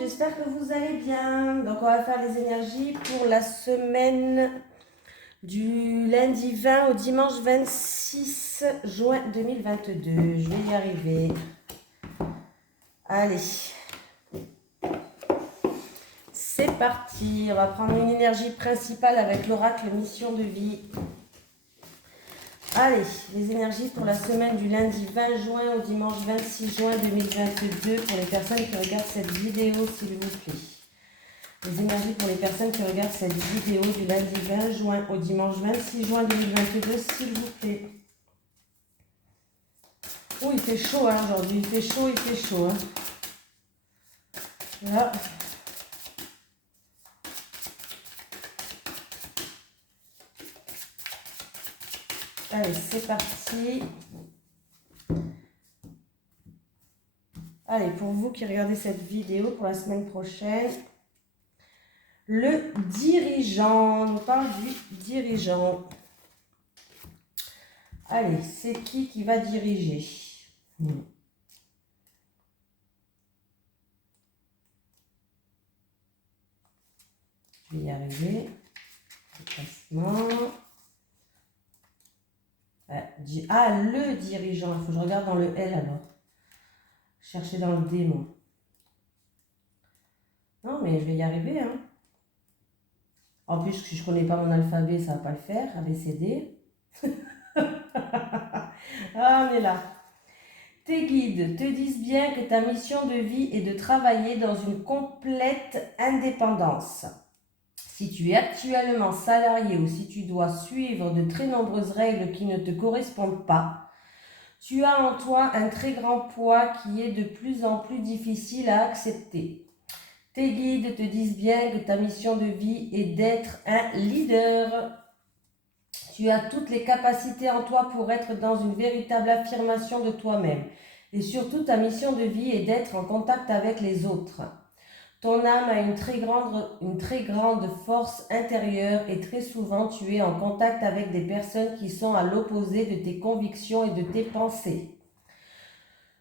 j'espère que vous allez bien. Donc on va faire les énergies pour la semaine du lundi 20 au dimanche 26 juin 2022. Je vais y arriver. Allez. C'est parti. On va prendre une énergie principale avec l'oracle mission de vie. Allez, les énergies pour la semaine du lundi 20 juin au dimanche 26 juin 2022 pour les personnes qui regardent cette vidéo, s'il vous plaît. Les énergies pour les personnes qui regardent cette vidéo du lundi 20 juin au dimanche 26 juin 2022, s'il vous plaît. Oh, il fait chaud hein, aujourd'hui, il fait chaud hein. Là. Allez, c'est parti. Allez, pour vous qui regardez cette vidéo pour la semaine prochaine, le dirigeant, on nous parle du dirigeant. Allez, c'est qui va diriger? Je vais y arriver. Déplacement. Ah, le dirigeant. Il faut que je regarde dans le L alors. Chercher dans le D, moi. Non, mais je vais y arriver. Hein. En plus, si je ne connais pas mon alphabet, ça ne va pas le faire. A, B, C, D. Ah, on est là. Tes guides te disent bien que ta mission de vie est de travailler dans une complète indépendance. Si tu es actuellement salarié ou si tu dois suivre de très nombreuses règles qui ne te correspondent pas, tu as en toi un très grand poids qui est de plus en plus difficile à accepter. Tes guides te disent bien que ta mission de vie est d'être un leader. Tu as toutes les capacités en toi pour être dans une véritable affirmation de toi-même. Et surtout, ta mission de vie est d'être en contact avec les autres. Ton âme a une très grande force intérieure et très souvent tu es en contact avec des personnes qui sont à l'opposé de tes convictions et de tes pensées.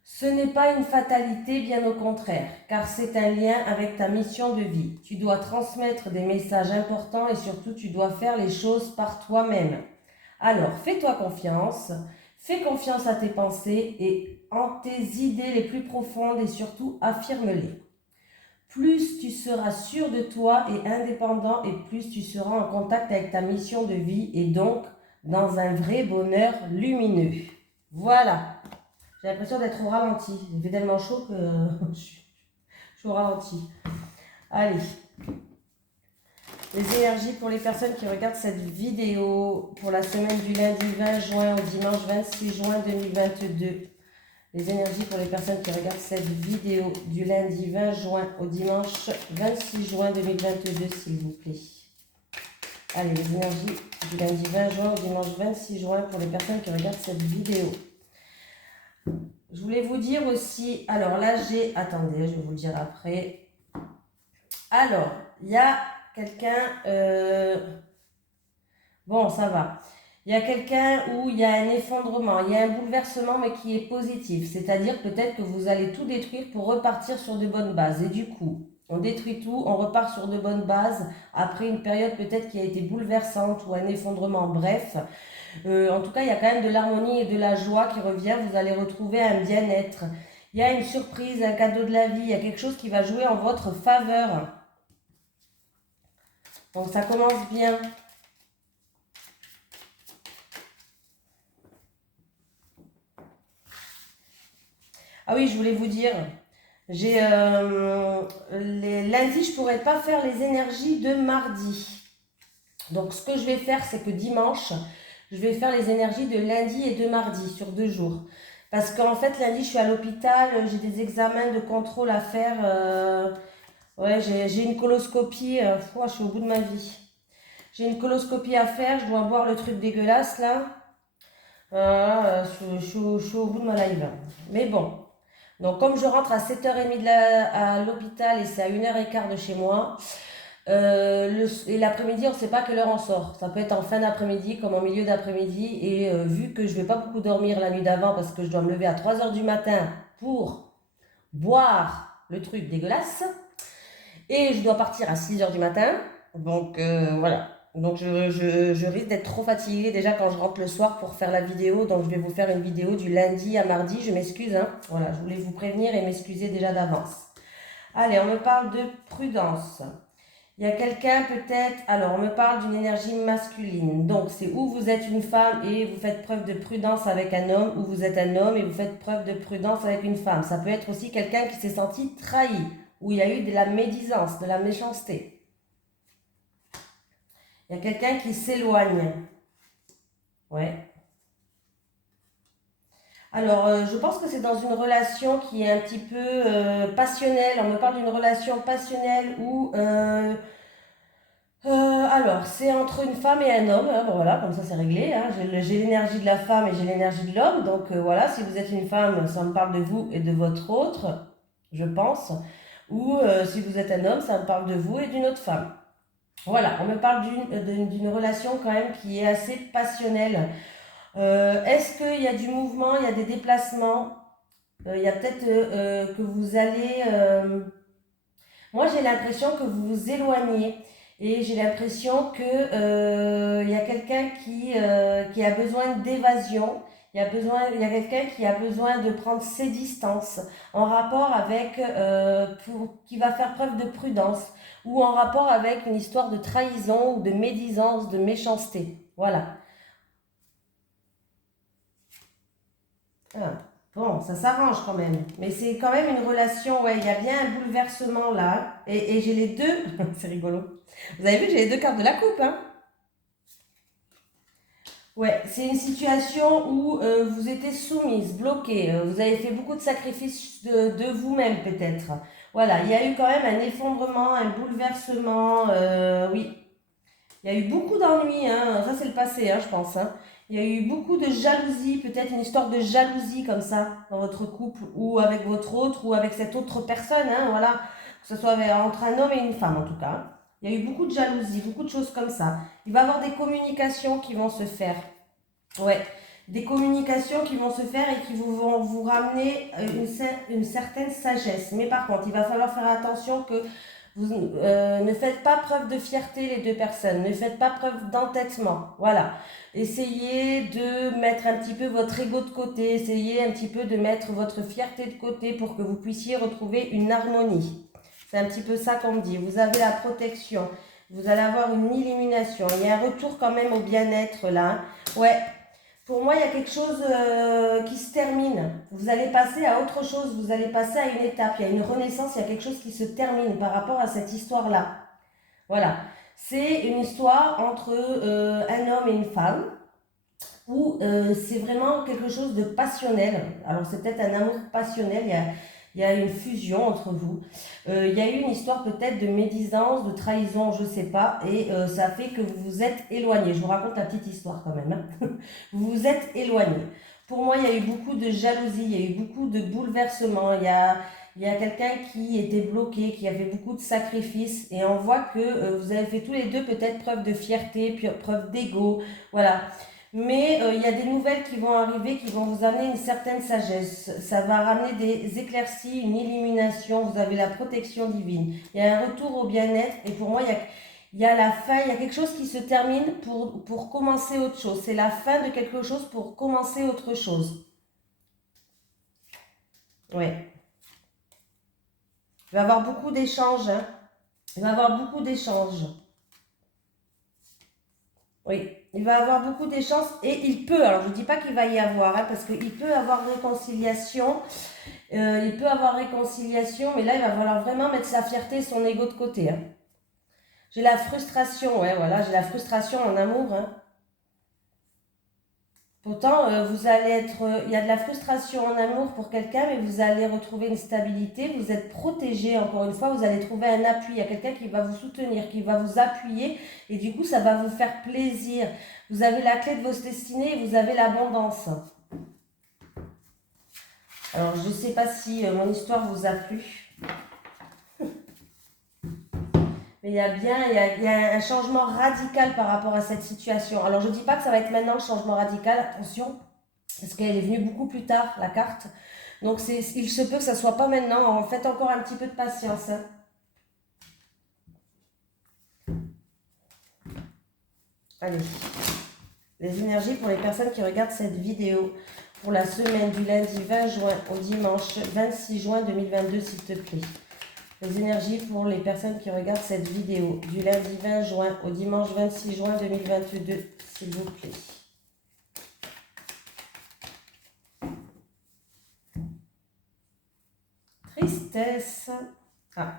Ce n'est pas une fatalité, bien au contraire, car c'est un lien avec ta mission de vie. Tu dois transmettre des messages importants et surtout tu dois faire les choses par toi-même. Alors, fais-toi confiance, fais confiance à tes pensées et en tes idées les plus profondes et surtout affirme-les. Plus tu seras sûr de toi et indépendant et plus tu seras en contact avec ta mission de vie et donc dans un vrai bonheur lumineux. Voilà. J'ai l'impression d'être au ralenti. Il fait tellement chaud que je suis au ralenti. Allez. Les énergies pour les personnes qui regardent cette vidéo pour la semaine du lundi 20 juin au dimanche 26 juin 2022. Les énergies pour les personnes qui regardent cette vidéo du lundi 20 juin au dimanche 26 juin 2022, s'il vous plaît. Allez, les énergies du lundi 20 juin au dimanche 26 juin pour les personnes qui regardent cette vidéo. Je voulais vous dire aussi, alors là j'ai, attendez, je vais vous le dire après. Alors, il y a quelqu'un, bon ça va. Il y a quelqu'un où il y a un effondrement, il y a un bouleversement mais qui est positif. C'est-à-dire peut-être que vous allez tout détruire pour repartir sur de bonnes bases. Et du coup, on détruit tout, on repart sur de bonnes bases après une période peut-être qui a été bouleversante ou un effondrement, bref. En tout cas, il y a quand même de l'harmonie et de la joie qui revient. Vous allez retrouver un bien-être. Il y a une surprise, un cadeau de la vie. Il y a quelque chose qui va jouer en votre faveur. Donc ça commence bien. Ah oui, je voulais vous dire, j'ai les lundis, je ne pourrais pas faire les énergies de mardi. Donc, ce que je vais faire, c'est que dimanche, je vais faire les énergies de lundi et de mardi sur 2 jours. Parce qu'en fait, lundi, je suis à l'hôpital, j'ai des examens de contrôle à faire. Ouais, j'ai une coloscopie, je suis au bout de ma vie. J'ai une coloscopie à faire, je dois boire le truc dégueulasse là. Je suis au bout de ma live. Mais bon. Donc, comme je rentre à 7h30 à l'hôpital et c'est à 1h15 de chez moi, et l'après-midi, on ne sait pas à quelle heure on sort. Ça peut être en fin d'après-midi comme en milieu d'après-midi. Et vu que je ne vais pas beaucoup dormir la nuit d'avant parce que je dois me lever à 3h du matin pour boire le truc dégueulasse, Et je dois partir à 6 heures du matin. Donc voilà. Donc je risque d'être trop fatiguée déjà quand je rentre le soir pour faire la vidéo. Donc je vais vous faire une vidéo du lundi à mardi. Je m'excuse, hein. Voilà, je voulais vous prévenir et m'excuser déjà d'avance. Allez, on me parle de prudence. Il y a quelqu'un peut-être, alors on me parle d'une énergie masculine. Donc c'est où vous êtes une femme et vous faites preuve de prudence avec un homme, ou vous êtes un homme et vous faites preuve de prudence avec une femme. Ça peut être aussi quelqu'un qui s'est senti trahi, où il y a eu de la médisance, de la méchanceté. Il y a quelqu'un qui s'éloigne. Ouais. Alors, je pense que c'est dans une relation qui est un petit peu passionnelle. On me parle d'une relation passionnelle où alors, c'est entre une femme et un homme, hein, ben voilà, comme ça c'est réglé, hein. J'ai l'énergie de la femme et j'ai l'énergie de l'homme, donc voilà, si vous êtes une femme, ça me parle de vous et de votre autre, je pense, ou si vous êtes un homme, ça me parle de vous et d'une autre femme. Voilà, on me parle d'une relation quand même qui est assez passionnelle. Est-ce qu'il y a du mouvement, il y a des déplacements, il y a peut-être que vous allez... moi, j'ai l'impression que vous vous éloignez et j'ai l'impression que il y a quelqu'un qui a besoin d'évasion. Il y a quelqu'un qui a besoin de prendre ses distances en rapport avec, qui va faire preuve de prudence ou en rapport avec une histoire de trahison ou de médisance, de méchanceté. Voilà. Ah, bon, ça s'arrange quand même. Mais c'est quand même une relation, ouais, il y a bien un bouleversement là. Et j'ai les deux, c'est rigolo. Vous avez vu que j'ai les deux cartes de la coupe, hein? Ouais, c'est une situation où vous étiez soumise, bloquée. Vous avez fait beaucoup de sacrifices de vous-même peut-être. Voilà, il y a eu quand même un effondrement, un bouleversement. Oui, il y a eu beaucoup d'ennuis, hein. Ça c'est le passé, hein, je pense, hein. Il y a eu beaucoup de jalousie, peut-être une histoire de jalousie comme ça dans votre couple ou avec votre autre ou avec cette autre personne, hein, voilà. Que ce soit entre un homme et une femme en tout cas. Il y a eu beaucoup de jalousie, beaucoup de choses comme ça. Il va y avoir des communications qui vont se faire. Ouais, des communications qui vont se faire et qui vont vous ramener une certaine sagesse. Mais par contre, il va falloir faire attention que vous ne faites pas preuve de fierté les deux personnes, ne faites pas preuve d'entêtement. Voilà. Essayez de mettre un petit peu votre ego de côté, essayez un petit peu de mettre votre fierté de côté pour que vous puissiez retrouver une harmonie. C'est un petit peu ça qu'on me dit. Vous avez la protection, vous allez avoir une illumination. Il y a un retour quand même au bien-être là. Ouais, pour moi, il y a quelque chose qui se termine. Vous allez passer à autre chose, vous allez passer à une étape. Il y a une renaissance, il y a quelque chose qui se termine par rapport à cette histoire-là. Voilà. C'est une histoire entre un homme et une femme où c'est vraiment quelque chose de passionnel. Alors, c'est peut-être un amour passionnel. Il y a une fusion entre vous. Il y a eu une histoire peut-être de médisance, de trahison, je ne sais pas. Et ça fait que vous vous êtes éloigné. Je vous raconte la petite histoire quand même, hein. Vous vous êtes éloigné. Pour moi, il y a eu beaucoup de jalousie, il y a eu beaucoup de bouleversements. Il y a quelqu'un qui était bloqué, qui avait beaucoup de sacrifices. Et on voit que vous avez fait tous les deux peut-être preuve de fierté, puis preuve d'ego. Voilà. Mais il y a des nouvelles qui vont arriver qui vont vous amener une certaine sagesse. Ça va ramener des éclaircies, une illumination. Vous avez la protection divine. Il y a un retour au bien-être. Et pour moi, il y a la fin, il y a quelque chose qui se termine pour commencer autre chose. C'est la fin de quelque chose pour commencer autre chose. Ouais. Il va y avoir beaucoup d'échanges, hein. Il va y avoir beaucoup d'échanges. Oui, il va y avoir beaucoup d'échanges et il peut, alors je ne dis pas qu'il va y avoir, hein, parce qu'il peut avoir réconciliation, il peut avoir réconciliation, mais là il va falloir vraiment mettre sa fierté et son ego de côté, hein. J'ai la frustration, ouais, voilà, j'ai la frustration en amour, hein. Pourtant, vous allez être, il y a de la frustration en amour pour quelqu'un, mais vous allez retrouver une stabilité, vous êtes protégé, encore une fois, vous allez trouver un appui, il y a quelqu'un qui va vous soutenir, qui va vous appuyer, et du coup, ça va vous faire plaisir. Vous avez la clé de votre destinée, vous avez l'abondance. Alors, je ne sais pas si mon histoire vous a plu. Mais il y a bien, il y a un changement radical par rapport à cette situation. Alors, je ne dis pas que ça va être maintenant le changement radical, attention, parce qu'elle est venue beaucoup plus tard, la carte. Donc, il se peut que ça ne soit pas maintenant. En fait, encore un petit peu de patience, hein. Allez, les énergies pour les personnes qui regardent cette vidéo pour la semaine du lundi 20 juin au dimanche 26 juin 2022, s'il te plaît. Les énergies pour les personnes qui regardent cette vidéo du lundi 20 juin au dimanche 26 juin 2022, s'il vous plaît. Tristesse. Ah.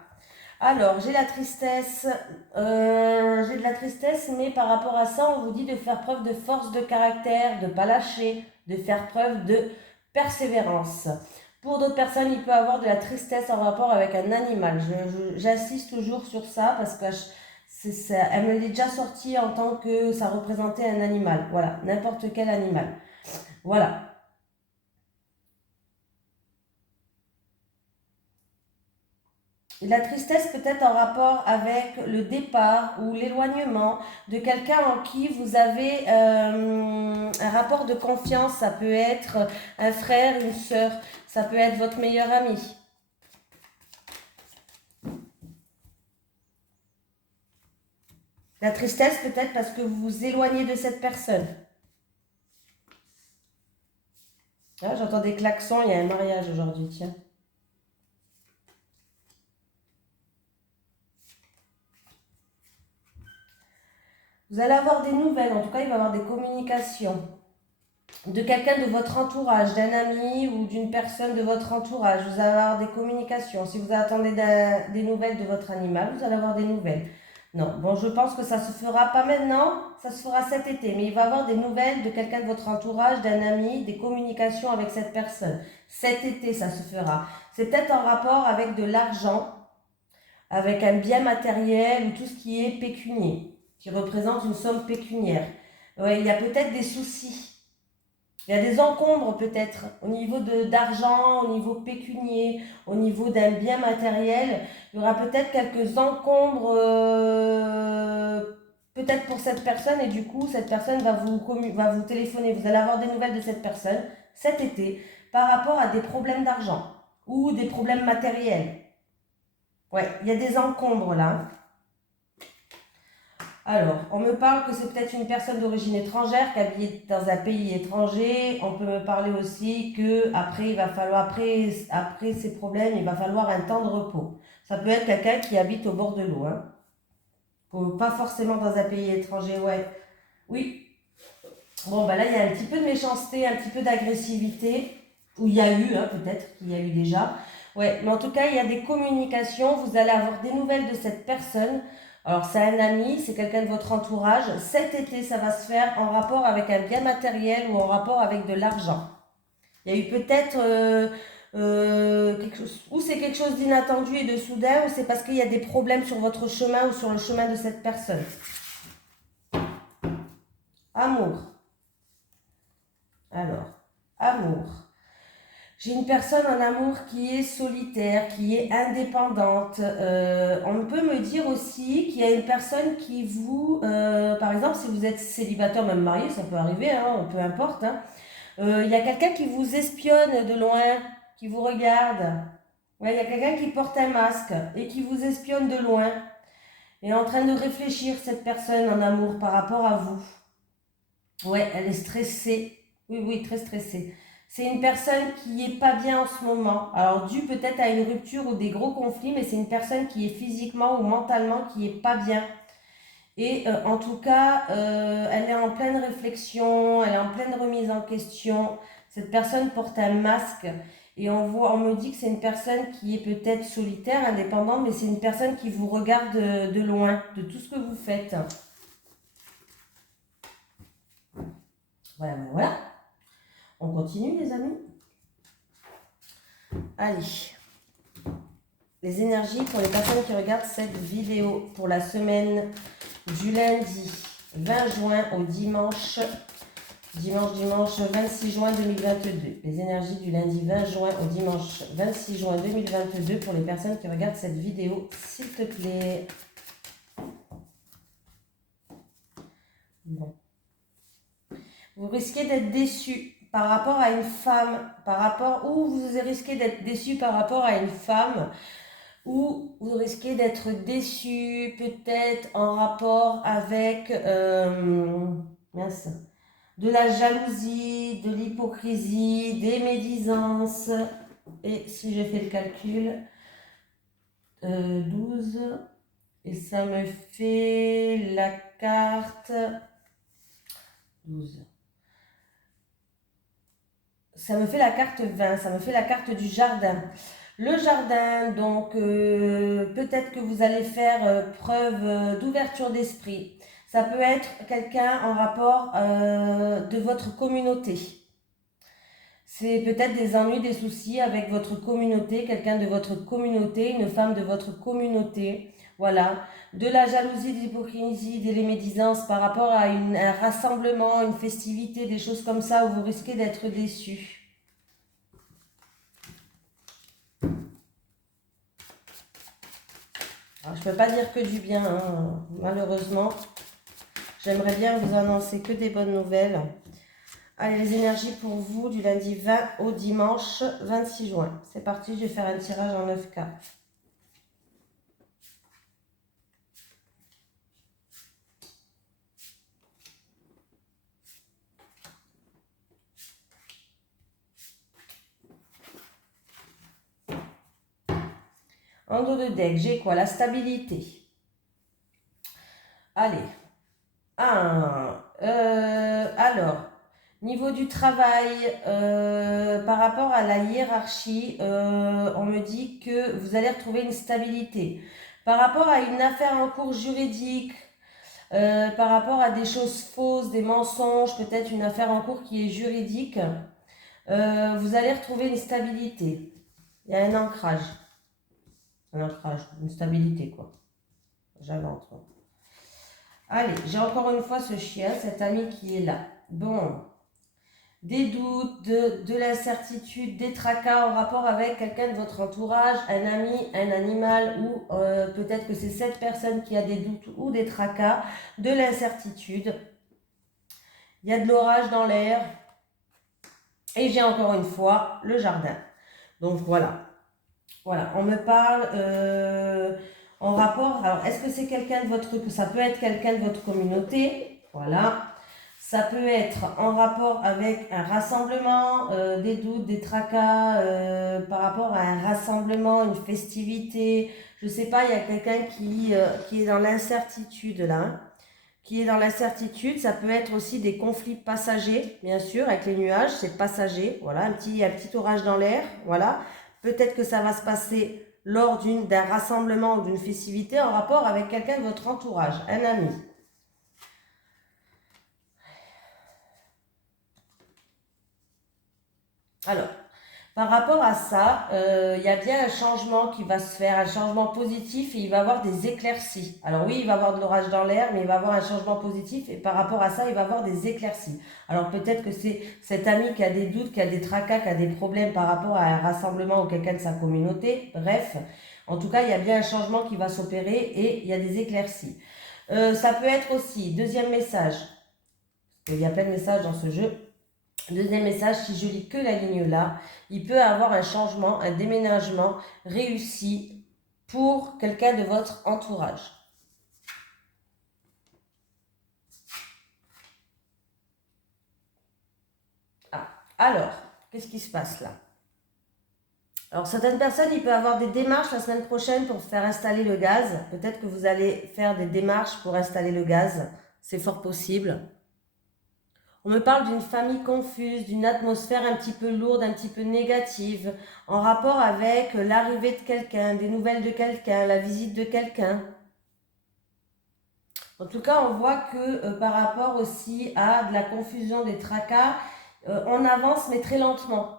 Alors, j'ai la tristesse. J'ai de la tristesse, mais par rapport à ça, on vous dit de faire preuve de force de caractère, de ne pas lâcher, de faire preuve de persévérance. Pour d'autres personnes, il peut avoir de la tristesse en rapport avec un animal. J'insiste toujours sur ça parce que elle me l'est déjà sortie en tant que ça représentait un animal. Voilà, n'importe quel animal. Voilà. La tristesse peut être en rapport avec le départ ou l'éloignement de quelqu'un en qui vous avez un rapport de confiance. Ça peut être un frère, une sœur, ça peut être votre meilleur ami. La tristesse peut-être parce que vous vous éloignez de cette personne. Ah, j'entends des klaxons, il y a un mariage aujourd'hui, tiens. Vous allez avoir des nouvelles, en tout cas il va y avoir des communications de quelqu'un de votre entourage, d'un ami ou d'une personne de votre entourage. Vous allez avoir des communications. Si vous attendez des nouvelles de votre animal, vous allez avoir des nouvelles. Non, bon, je pense que ça se fera pas maintenant, ça se fera cet été, mais il va y avoir des nouvelles de quelqu'un de votre entourage, d'un ami, des communications avec cette personne. Cet été, ça se fera. C'est peut-être en rapport avec de l'argent, avec un bien matériel ou tout ce qui est pécunier, qui représente une somme pécuniaire. Ouais, il y a peut-être des soucis. Il y a des encombres peut-être au niveau d'argent, au niveau pécunier, au niveau d'un bien matériel. Il y aura peut-être quelques encombres peut-être pour cette personne et du coup cette personne va vous téléphoner. Vous allez avoir des nouvelles de cette personne cet été par rapport à des problèmes d'argent ou des problèmes matériels. Ouais, il y a des encombres là. Alors, on me parle que c'est peut-être une personne d'origine étrangère qui habite dans un pays étranger. On peut me parler aussi que après, il va falloir, après ces problèmes, il va falloir un temps de repos. Ça peut être quelqu'un qui habite au bord de l'eau, hein. Pas forcément dans un pays étranger, ouais. Oui. Bon, bah là, il y a un petit peu de méchanceté, un petit peu d'agressivité, ou il y a eu, hein, peut-être qu'il y a eu déjà. Ouais, mais en tout cas, il y a des communications. Vous allez avoir des nouvelles de cette personne. Alors, c'est un ami, c'est quelqu'un de votre entourage. Cet été, ça va se faire en rapport avec un bien matériel ou en rapport avec de l'argent. Il y a eu peut-être quelque chose, ou c'est quelque chose d'inattendu et de soudain, ou c'est parce qu'il y a des problèmes sur votre chemin ou sur le chemin de cette personne. Amour. Alors, amour. J'ai une personne en amour qui est solitaire, qui est indépendante. On peut me dire aussi qu'il y a une personne qui vous... par exemple, si vous êtes célibataire, même marié, ça peut arriver, hein, peu importe. Hein, il y a quelqu'un qui vous espionne de loin, qui vous regarde. Ouais, il y a quelqu'un qui porte un masque et qui vous espionne de loin. Et est en train de réfléchir, cette personne en amour, par rapport à vous. Ouais, elle est stressée. Oui, oui, très stressée. C'est une personne qui est pas bien en ce moment. Alors, dû peut-être à une rupture ou des gros conflits, mais c'est une personne qui est physiquement ou mentalement qui est pas bien. Et en tout cas, elle est en pleine réflexion, elle est en pleine remise en question. Cette personne porte un masque et on me dit que c'est une personne qui est peut-être solitaire, indépendante, mais c'est une personne qui vous regarde de loin, de tout ce que vous faites. Voilà, voilà. On continue, les amis. Allez. Les énergies pour les personnes qui regardent cette vidéo pour la semaine du lundi 20 juin au dimanche 26 juin 2022. Les énergies du lundi 20 juin au dimanche 26 juin 2022 pour les personnes qui regardent cette vidéo, s'il te plaît. Bon. Vous risquez d'être déçu par rapport à une femme, ou vous risquez d'être déçu par rapport à une femme, ou vous risquez d'être déçu, peut-être en rapport avec mince, de la jalousie, de l'hypocrisie, des médisances. Et si je fais le calcul, 12, et ça me fait la carte 12. Ça me fait la carte 20, ça me fait la carte du jardin. Le jardin, donc peut-être que vous allez faire preuve d'ouverture d'esprit. Ça peut être quelqu'un en rapport de votre communauté. C'est peut-être des ennuis, des soucis avec votre communauté, quelqu'un de votre communauté, une femme de votre communauté. Voilà. De la jalousie, de l'hypocrisie, de l'émédisance par rapport à un rassemblement, une festivité, des choses comme ça où vous risquez d'être déçu. Alors, je ne peux pas dire que du bien, hein, malheureusement. J'aimerais bien vous annoncer que des bonnes nouvelles. Allez, les énergies pour vous du lundi 20 au dimanche 26 juin. C'est parti, je vais faire un tirage en 9 cartes. En dos de deck, j'ai quoi? La stabilité. Allez. Alors, niveau du travail, par rapport à la hiérarchie, on me dit que vous allez retrouver une stabilité. Par rapport à une affaire en cours juridique, par rapport à des choses fausses, des mensonges, peut-être une affaire en cours qui est juridique, vous allez retrouver une stabilité. Il y a un ancrage. Un ancrage, une stabilité quoi. J'invente. Allez, j'ai encore une fois ce chien, cet ami qui est là. Bon, des doutes, de l'incertitude, des tracas en rapport avec quelqu'un de votre entourage, un ami, un animal ou peut-être que c'est cette personne qui a des doutes ou des tracas, de l'incertitude. Il y a de l'orage dans l'air. Et j'ai encore une fois le jardin. Donc voilà. Voilà, on me parle en rapport. Alors, est-ce que c'est quelqu'un de votre. Ça peut être quelqu'un de votre communauté. Voilà. Ça peut être en rapport avec un rassemblement, des doutes, des tracas, par rapport à un rassemblement, une festivité. Je ne sais pas, il y a quelqu'un qui est dans l'incertitude là. Hein, qui est dans l'incertitude. Ça peut être aussi des conflits passagers, bien sûr, avec les nuages, c'est passager. Voilà, un petit orage dans l'air. Voilà. Peut-être que ça va se passer lors d'un rassemblement ou d'une festivité en rapport avec quelqu'un de votre entourage, un ami. Alors, par rapport à ça, il y a bien un changement qui va se faire, un changement positif et il va y avoir des éclaircies. Alors oui, il va y avoir de l'orage dans l'air, mais il va y avoir un changement positif et par rapport à ça, il va y avoir des éclaircies. Alors peut-être que c'est cet ami qui a des doutes, qui a des tracas, qui a des problèmes par rapport à un rassemblement ou quelqu'un de sa communauté. Bref, en tout cas, il y a bien un changement qui va s'opérer et il y a des éclaircies. Ça peut être aussi, deuxième message, il y a plein de messages dans ce jeu. Deuxième message, si je lis que la ligne là, il peut avoir un changement, un déménagement réussi pour quelqu'un de votre entourage. Ah, alors, qu'est-ce qui se passe là? Alors, certaines personnes, il peut avoir des démarches la semaine prochaine pour faire installer le gaz. Peut-être que vous allez faire des démarches pour installer le gaz. C'est fort possible. On me parle d'une famille confuse, d'une atmosphère un petit peu lourde, un petit peu négative, en rapport avec l'arrivée de quelqu'un, des nouvelles de quelqu'un, la visite de quelqu'un. En tout cas, on voit que par rapport aussi à de la confusion, des tracas, on avance mais très lentement.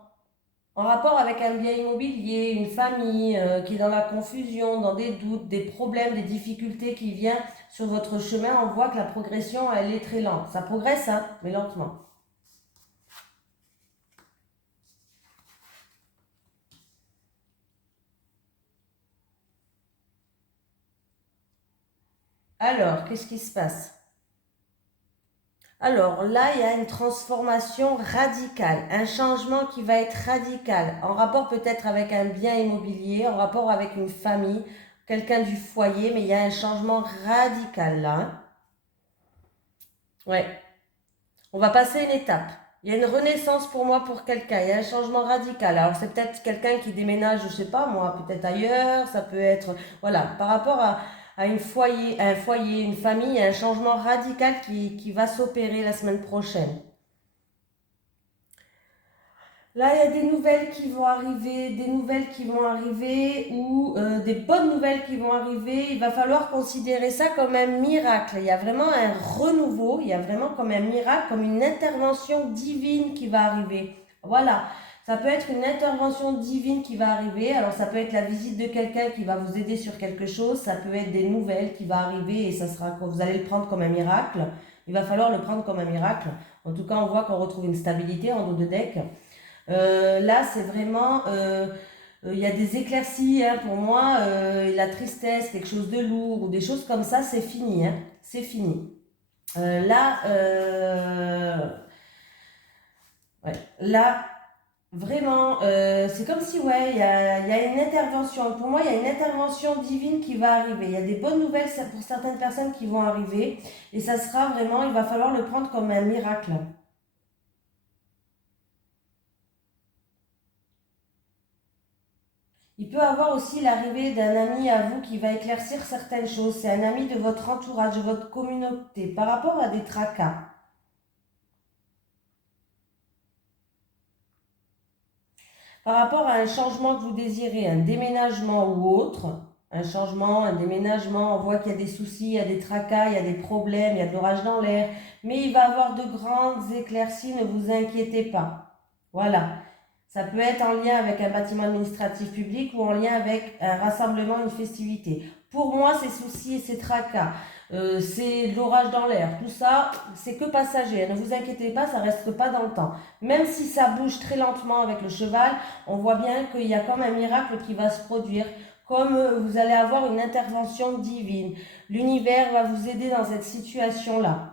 En rapport avec un bien immobilier, une famille qui est dans la confusion, dans des doutes, des problèmes, des difficultés qui viennent sur votre chemin, on voit que la progression, elle est très lente. Ça progresse, hein, mais lentement. Alors, qu'est-ce qui se passe? Alors là, il y a une transformation radicale, un changement qui va être radical, en rapport peut-être avec un bien immobilier, en rapport avec une famille, quelqu'un du foyer, mais il y a un changement radical là. Hein. Ouais, on va passer une étape. Il y a une renaissance pour moi pour quelqu'un, il y a un changement radical. Alors c'est peut-être quelqu'un qui déménage, je sais pas moi, peut-être ailleurs, ça peut être, voilà, par rapport à un foyer, une famille, il y a un changement radical qui va s'opérer la semaine prochaine. Là, il y a des nouvelles qui vont arriver, ou des bonnes nouvelles qui vont arriver. Il va falloir considérer ça comme un miracle. Il y a vraiment un renouveau, il y a vraiment comme un miracle, comme une intervention divine qui va arriver. Voilà, ça peut être une intervention divine qui va arriver. Alors, ça peut être la visite de quelqu'un qui va vous aider sur quelque chose. Ça peut être des nouvelles qui vont arriver et ça sera, vous allez le prendre comme un miracle. Il va falloir le prendre comme un miracle. En tout cas, on voit qu'on retrouve une stabilité en dos de deck. Là, c'est vraiment, il y a des éclaircies, hein, pour moi, la tristesse, quelque chose de lourd ou des choses comme ça, c'est fini, hein, c'est fini. Là, ouais, là, vraiment, c'est comme si, ouais, il y a une intervention. Pour moi, il y a une intervention divine qui va arriver. Il y a des bonnes nouvelles pour certaines personnes qui vont arriver et ça sera vraiment, il va falloir le prendre comme un miracle. Il peut avoir aussi l'arrivée d'un ami à vous qui va éclaircir certaines choses. C'est un ami de votre entourage, de votre communauté, par rapport à des tracas. Par rapport à un changement que vous désirez, un déménagement ou autre, un changement, un déménagement, on voit qu'il y a des soucis, il y a des tracas, il y a des problèmes, il y a de l'orage dans l'air, mais il va y avoir de grandes éclaircies, ne vous inquiétez pas. Voilà. Ça peut être en lien avec un bâtiment administratif public ou en lien avec un rassemblement, une festivité. Pour moi, ces soucis et ces tracas, c'est de l'orage dans l'air, tout ça, c'est que passager. Ne vous inquiétez pas, ça ne reste pas dans le temps. Même si ça bouge très lentement avec le cheval, on voit bien qu'il y a comme un miracle qui va se produire, comme vous allez avoir une intervention divine. L'univers va vous aider dans cette situation-là.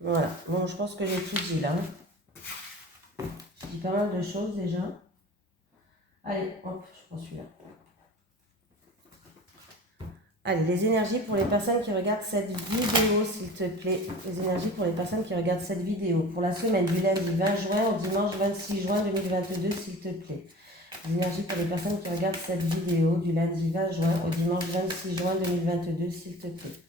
Voilà, bon, je pense que j'ai tout dit là. J'ai dit pas mal de choses déjà. Allez, hop, je prends celui-là. Allez, les énergies pour les personnes qui regardent cette vidéo, s'il te plaît. Les énergies pour les personnes qui regardent cette vidéo. Pour la semaine du lundi 20 juin au dimanche 26 juin 2022, s'il te plaît. Les énergies pour les personnes qui regardent cette vidéo du lundi 20 juin au dimanche 26 juin 2022, s'il te plaît.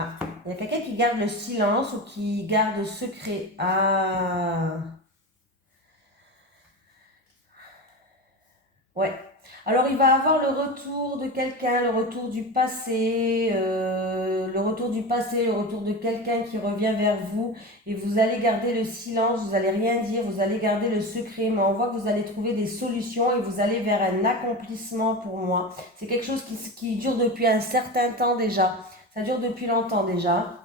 Ah, il y a quelqu'un qui garde le silence ou qui garde secret. Ah. Ouais. Alors, il va avoir le retour de quelqu'un, le retour du passé, le retour du passé, le retour de quelqu'un qui revient vers vous et vous allez garder le silence, vous allez rien dire, vous allez garder le secret, mais on voit que vous allez trouver des solutions et vous allez vers un accomplissement pour moi. C'est quelque chose qui dure depuis un certain temps déjà. Ça dure depuis longtemps déjà.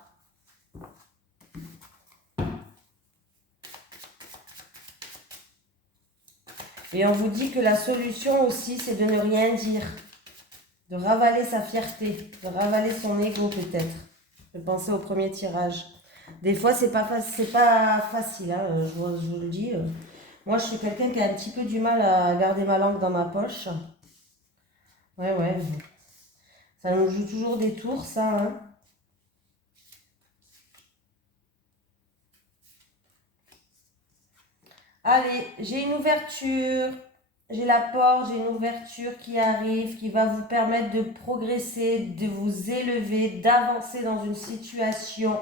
Et on vous dit que la solution aussi, c'est de ne rien dire. De ravaler sa fierté, de ravaler son ego peut-être. De penser au premier tirage. Des fois, c'est pas facile, hein, je vous le dis. Moi, je suis quelqu'un qui a un petit peu du mal à garder ma langue dans ma poche. Ouais, ouais. Ça nous joue toujours des tours, ça, hein. Allez, j'ai une ouverture, j'ai la porte, j'ai une ouverture qui arrive, qui va vous permettre de progresser, de vous élever, d'avancer dans une situation.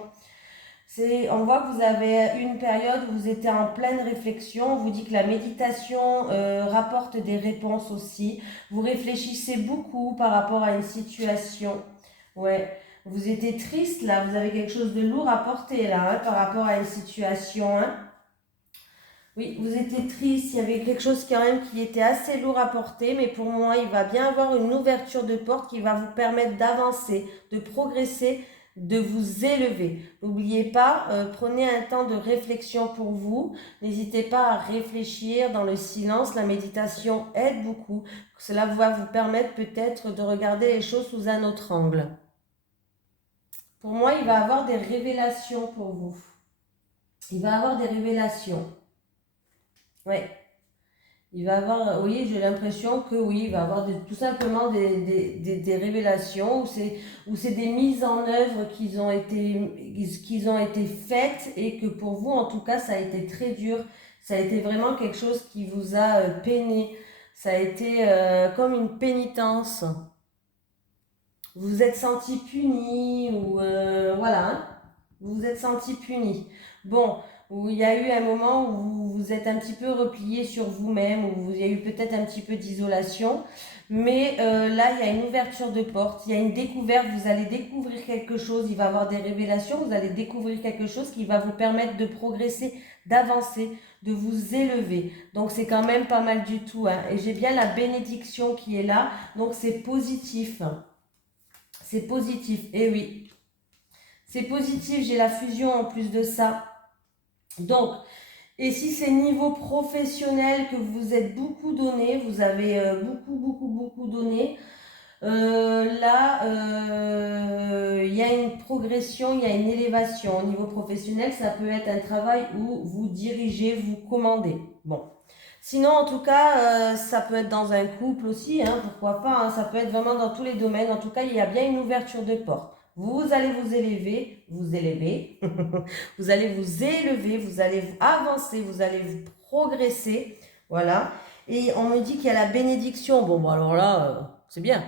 On voit que vous avez une période où vous étiez en pleine réflexion. On vous dit que la méditation rapporte des réponses aussi. Vous réfléchissez beaucoup par rapport à une situation. Ouais. Vous étiez triste là, vous avez quelque chose de lourd à porter là, hein, par rapport à une situation. Hein. Oui, vous étiez triste, il y avait quelque chose quand même qui était assez lourd à porter, mais pour moi, il va bien avoir une ouverture de porte qui va vous permettre d'avancer, de progresser, de vous élever. N'oubliez pas, prenez un temps de réflexion pour vous. N'hésitez pas à réfléchir dans le silence. La méditation aide beaucoup. Cela va vous permettre peut-être de regarder les choses sous un autre angle. Pour moi, il va avoir des révélations pour vous. il va avoir des révélations. Ouais. Il va avoir, oui, j'ai l'impression que oui, il va avoir tout simplement des révélations où c'est des mises en œuvre qu'ils ont été faites et que pour vous, en tout cas, ça a été très dur. Ça a été vraiment quelque chose qui vous a peiné. Ça a été comme une pénitence. Vous vous êtes senti puni ou voilà, hein, vous vous êtes senti puni. Bon, où il y a eu un moment où vous vous êtes un petit peu replié sur vous-même, où il y a eu peut-être un petit peu d'isolation, mais là, il y a une ouverture de porte, il y a une découverte, vous allez découvrir quelque chose, il va y avoir des révélations, vous allez découvrir quelque chose qui va vous permettre de progresser, d'avancer, de vous élever. Donc, c'est quand même pas mal du tout, hein. Et j'ai bien la bénédiction qui est là, donc c'est positif. C'est positif, eh oui. C'est positif, j'ai la fusion en plus de ça. Donc, et si c'est niveau professionnel que vous êtes beaucoup donné, vous avez beaucoup donné, là, il y a une progression, il y a une élévation. Au niveau professionnel, ça peut être un travail où vous dirigez, vous commandez. Bon. Sinon, en tout cas, ça peut être dans un couple aussi, hein, pourquoi pas, hein, ça peut être vraiment dans tous les domaines. En tout cas, il y a bien une ouverture de porte. Vous allez vous élever, vous élever, vous allez vous élever, vous allez avancer, vous allez vous progresser, voilà. Et on me dit qu'il y a la bénédiction. Bon, alors là, c'est bien.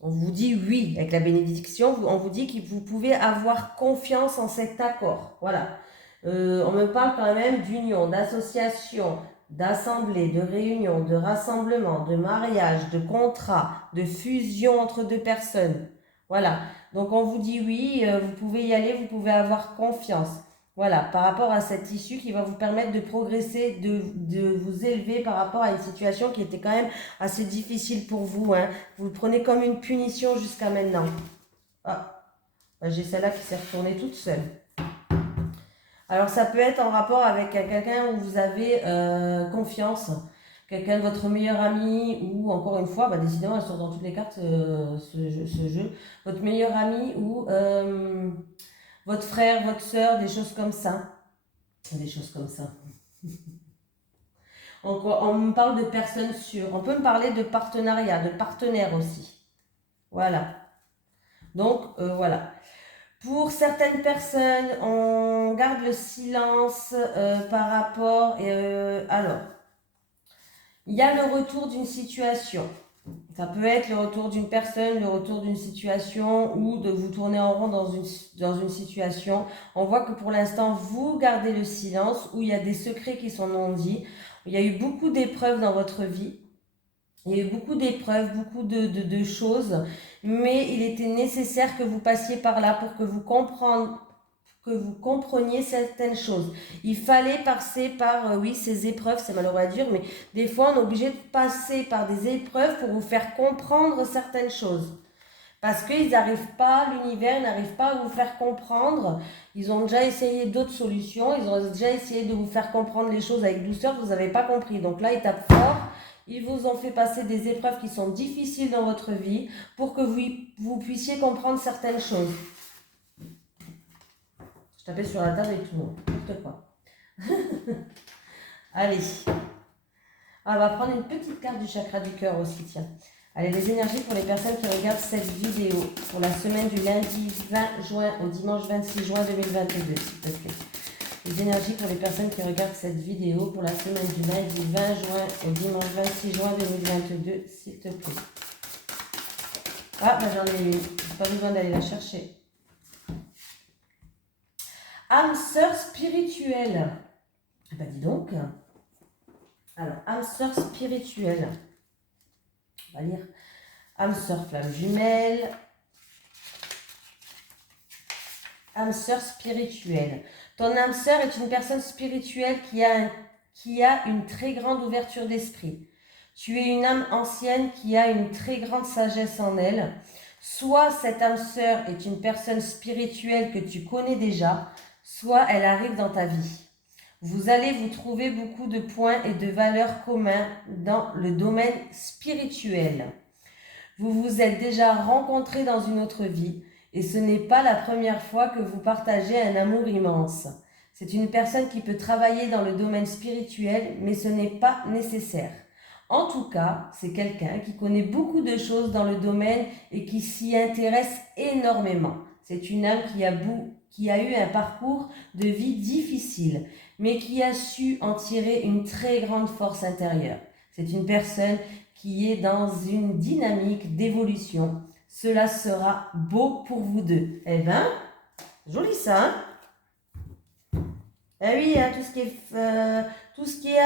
On vous dit oui avec la bénédiction, on vous dit que vous pouvez avoir confiance en cet accord, voilà. On me parle quand même d'union, d'association, d'assemblée, de réunion, de rassemblement, de mariage, de contrat, de fusion entre deux personnes. Voilà. Donc on vous dit oui, vous pouvez y aller, vous pouvez avoir confiance. Voilà, par rapport à cette issue qui va vous permettre de progresser, de vous élever par rapport à une situation qui était quand même assez difficile pour vous, hein. Vous le prenez comme une punition jusqu'à maintenant. Ah, j'ai celle-là qui s'est retournée toute seule. Alors ça peut être en rapport avec quelqu'un où vous avez confiance, quelqu'un de votre meilleur ami ou encore une fois, décidément elle sort dans toutes les cartes ce jeu, votre meilleur ami ou votre frère, votre soeur, des choses comme ça. Des choses comme ça. On me parle de personnes sûres. On peut me parler de partenariat, de partenaire aussi. Voilà. Donc, voilà. Pour certaines personnes, on garde le silence par rapport... alors, il y a le retour d'une situation. Ça peut être le retour d'une personne, le retour d'une situation ou de vous tourner en rond dans une situation. On voit que pour l'instant, vous gardez le silence, où il y a des secrets qui sont non dits. Il y a eu beaucoup d'épreuves dans votre vie. Il y a eu beaucoup d'épreuves, beaucoup de choses, mais il était nécessaire que vous passiez par là pour que vous compreniez certaines choses. Il fallait passer par, oui, ces épreuves, c'est malheureux à dire, mais des fois, on est obligé de passer par des épreuves pour vous faire comprendre certaines choses. Parce qu'ils n'arrivent pas, l'univers n'arrive pas à vous faire comprendre. Ils ont déjà essayé d'autres solutions, ils ont déjà essayé de vous faire comprendre les choses avec douceur, vous n'avez pas compris. Donc là, ils tapent fort. Ils vous ont fait passer des épreuves qui sont difficiles dans votre vie pour que vous puissiez comprendre certaines choses. Je tapais sur la table et tout, n'importe quoi. Allez. On va prendre une petite carte du chakra du cœur aussi, tiens. Allez, les énergies pour les personnes qui regardent cette vidéo pour la semaine du lundi 20 juin au dimanche 26 juin 2022, s'il te plaît. Les énergies pour les personnes qui regardent cette vidéo pour la semaine du lundi 20 juin au dimanche 26 juin 2022, s'il te plaît. Ah, j'en ai une. Pas besoin d'aller la chercher. Âme sœur spirituelle. Dis donc. Alors, âme sœur spirituelle. On va lire. Âme sœur flamme jumelle. Âme sœur spirituelle. Ton âme sœur est une personne spirituelle qui a une très grande ouverture d'esprit. Tu es une âme ancienne qui a une très grande sagesse en elle. Soit cette âme sœur est une personne spirituelle que tu connais déjà, soit elle arrive dans ta vie. Vous allez vous trouver beaucoup de points et de valeurs communs dans le domaine spirituel. Vous vous êtes déjà rencontrés dans une autre vie et ce n'est pas la première fois que vous partagez un amour immense. C'est une personne qui peut travailler dans le domaine spirituel, mais ce n'est pas nécessaire. En tout cas, c'est quelqu'un qui connaît beaucoup de choses dans le domaine et qui s'y intéresse énormément. C'est une âme qui a eu un parcours de vie difficile, mais qui a su en tirer une très grande force intérieure. C'est une personne qui est dans une dynamique d'évolution. Cela sera beau pour vous deux. Eh ben, joli ça, hein? Eh oui, hein, tout ce qui est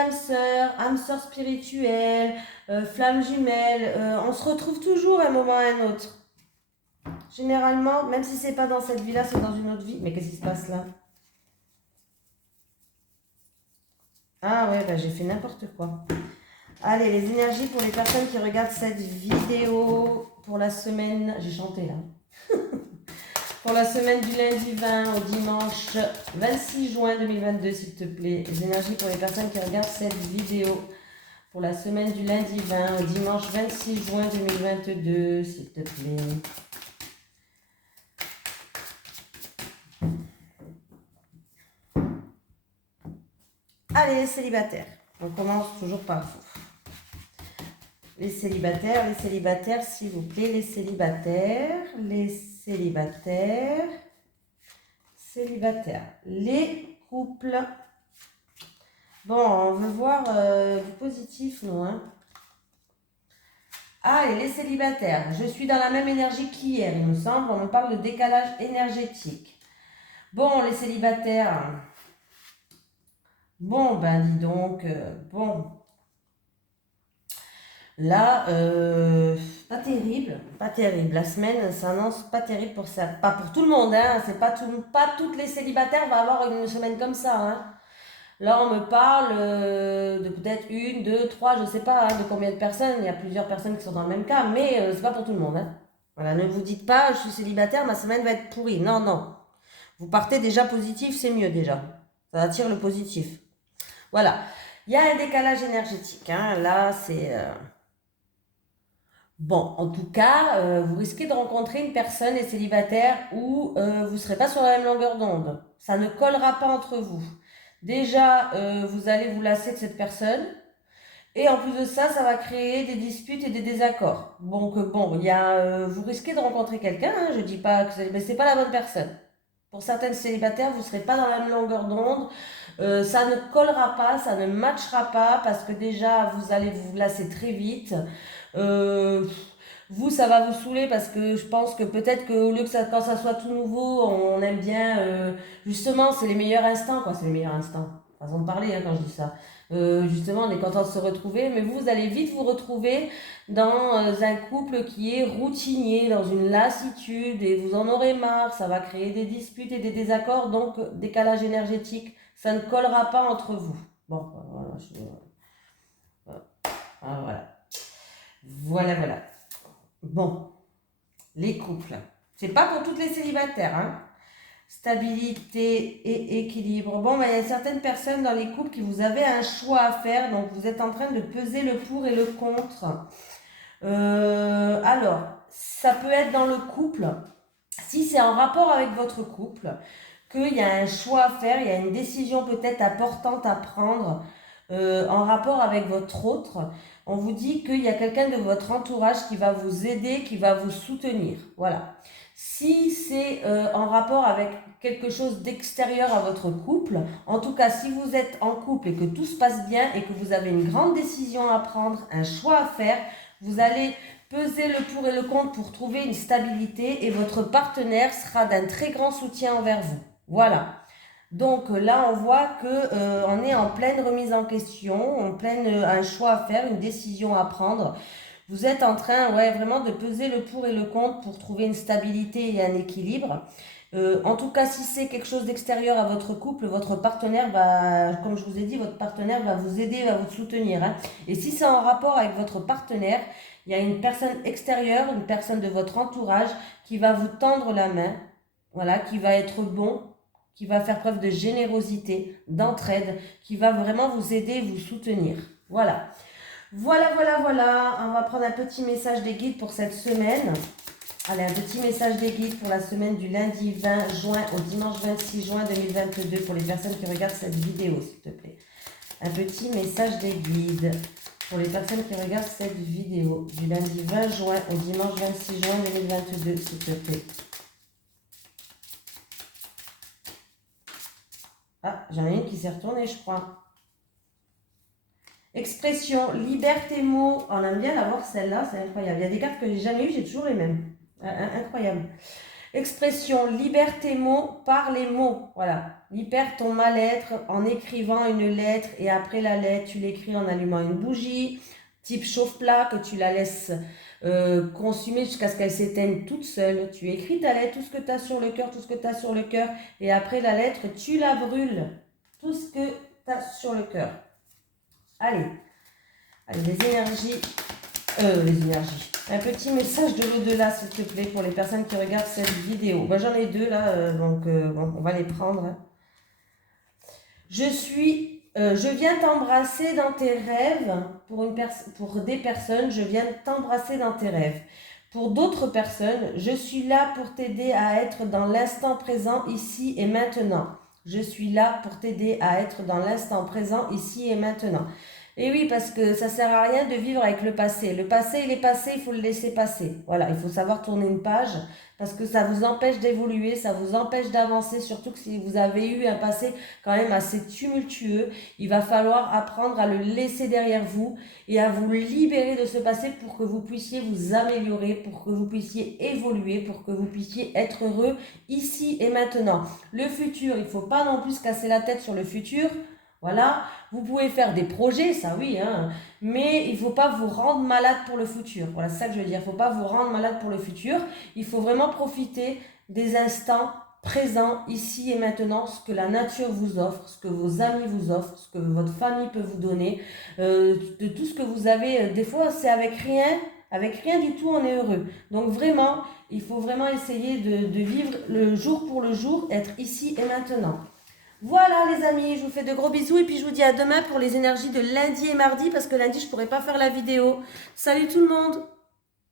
âme sœur spirituelle, flamme jumelle, on se retrouve toujours à un moment ou à un autre. Généralement, même si c'est pas dans cette vie-là, c'est dans une autre vie. Mais qu'est-ce qui se passe là? Ah ouais, bah j'ai fait n'importe quoi. Allez, les énergies pour les personnes qui regardent cette vidéo pour la semaine... J'ai chanté là. Pour la semaine du lundi 20 au dimanche 26 juin 2022, s'il te plaît. Les énergies pour les personnes qui regardent cette vidéo. Pour la semaine du lundi 20 au dimanche 26 juin 2022, s'il te plaît. Allez, les célibataires. On commence toujours par vous. Les célibataires, s'il vous plaît, les célibataires, les couples. Bon, on veut voir du positif, non, hein? Allez, les célibataires, je suis dans la même énergie qu'hier, il me semble, on me parle de décalage énergétique. Bon, les célibataires, bon, ben dis donc, bon... Là, pas terrible, pas terrible. La semaine s'annonce pas terrible pour ça. Pas pour tout le monde, hein. C'est pas toutes les célibataires vont avoir une semaine comme ça, hein. Là, on me parle de peut-être 1, 2, 3, je sais pas hein, de combien de personnes. Il y a plusieurs personnes qui sont dans le même cas, mais c'est pas pour tout le monde, hein. Voilà, ne vous dites pas, je suis célibataire, ma semaine va être pourrie. Non, non. Vous partez déjà positif, c'est mieux déjà. Ça attire le positif. Voilà. Il y a un décalage énergétique, hein. Là, c'est... Bon, en tout cas, vous risquez de rencontrer une personne et célibataire où vous ne serez pas sur la même longueur d'onde. Ça ne collera pas entre vous. Déjà, vous allez vous lasser de cette personne. Et en plus de ça, ça va créer des disputes et des désaccords. Donc, bon, vous risquez de rencontrer quelqu'un. Hein, je ne dis pas que mais c'est pas la bonne personne. Pour certaines célibataires, vous ne serez pas dans la même longueur d'onde. Ça ne collera pas, ça ne matchera pas parce que déjà, vous allez vous lasser très vite. Vous, ça va vous saouler parce que je pense que peut-être qu'au lieu que ça, quand ça soit tout nouveau, on aime bien, justement, c'est les meilleurs instants, quoi, c'est les meilleurs instants. Façon de parler, hein, quand je dis ça. Justement, on est content de se retrouver, mais vous allez vite vous retrouver dans un couple qui est routinier, dans une lassitude, et vous en aurez marre, ça va créer des disputes et des désaccords, donc décalage énergétique, ça ne collera pas entre vous. Bon, voilà. Voilà. Bon, les couples. C'est pas pour toutes les célibataires, hein. Stabilité et équilibre. Bon, ben, il y a certaines personnes dans les couples qui vous avez un choix à faire, donc vous êtes en train de peser le pour et le contre. Alors, ça peut être dans le couple, si c'est en rapport avec votre couple, qu'il y a un choix à faire, il y a une décision peut-être importante à prendre en rapport avec votre autre. On vous dit qu'il y a quelqu'un de votre entourage qui va vous aider, qui va vous soutenir. Voilà. Si c'est en rapport avec quelque chose d'extérieur à votre couple, en tout cas si vous êtes en couple et que tout se passe bien et que vous avez une grande décision à prendre, un choix à faire, vous allez peser le pour et le contre pour trouver une stabilité et votre partenaire sera d'un très grand soutien envers vous. Voilà. Donc là, on voit que on est en pleine remise en question, un choix à faire, une décision à prendre. Vous êtes en train, vraiment de peser le pour et le contre pour trouver une stabilité et un équilibre. En tout cas, si c'est quelque chose d'extérieur à votre couple, votre partenaire va, comme je vous ai dit, votre partenaire va vous aider, va vous soutenir, hein. Et si c'est en rapport avec votre partenaire, il y a une personne extérieure, une personne de votre entourage qui va vous tendre la main, voilà, qui va être bon, qui va faire preuve de générosité, d'entraide, qui va vraiment vous aider, vous soutenir. Voilà. Voilà. On va prendre un petit message des guides pour cette semaine. Allez, un petit message des guides pour la semaine du lundi 20 juin au dimanche 26 juin 2022 pour les personnes qui regardent cette vidéo, s'il te plaît. Un petit message des guides pour les personnes qui regardent cette vidéo du lundi 20 juin au dimanche 26 juin 2022, s'il te plaît. Ah, j'en ai une qui s'est retournée, je crois. Expression, libère tes mots. On aime bien l'avoir celle-là, c'est incroyable. Il y a des cartes que j'ai jamais eues, j'ai toujours les mêmes. Incroyable. Expression, libère tes mots par les mots. Voilà. Libère ton mal-être en écrivant une lettre et après la lettre, tu l'écris en allumant une bougie, type chauffe-plat, que tu la laisses consumer jusqu'à ce qu'elle s'éteigne toute seule. Tu écris ta lettre, tout ce que tu as sur le cœur, tout ce que tu as sur le cœur, et après la lettre, tu la brûles. Tout ce que tu as sur le cœur. Allez, les énergies. Un petit message de l'au-delà, s'il te plaît, pour les personnes qui regardent cette vidéo. Ben, j'en ai deux là, donc bon, on va les prendre. Je viens t'embrasser dans tes rêves. Pour des personnes, je viens t'embrasser dans tes rêves. Pour d'autres personnes, je suis là pour t'aider à être dans l'instant présent, ici et maintenant. Je suis là pour t'aider à être dans l'instant présent, ici et maintenant. Et oui, parce que ça sert à rien de vivre avec le passé. Le passé, il est passé, il faut le laisser passer. Voilà, il faut savoir tourner une page parce que ça vous empêche d'évoluer, ça vous empêche d'avancer, surtout que si vous avez eu un passé quand même assez tumultueux, il va falloir apprendre à le laisser derrière vous et à vous libérer de ce passé pour que vous puissiez vous améliorer, pour que vous puissiez évoluer, pour que vous puissiez être heureux ici et maintenant. Le futur, il ne faut pas non plus se casser la tête sur le futur. Voilà, vous pouvez faire des projets, ça oui, hein, mais il ne faut pas vous rendre malade pour le futur. Voilà, c'est ça que je veux dire. Il ne faut pas vous rendre malade pour le futur. Il faut vraiment profiter des instants présents, ici et maintenant, ce que la nature vous offre, ce que vos amis vous offrent, ce que votre famille peut vous donner, de tout ce que vous avez. Des fois, c'est avec rien du tout, on est heureux. Donc vraiment, il faut vraiment essayer de vivre le jour pour le jour, être ici et maintenant. Voilà les amis, je vous fais de gros bisous et puis je vous dis à demain pour les énergies de lundi et mardi parce que lundi je ne pourrai pas faire la vidéo. Salut tout le monde!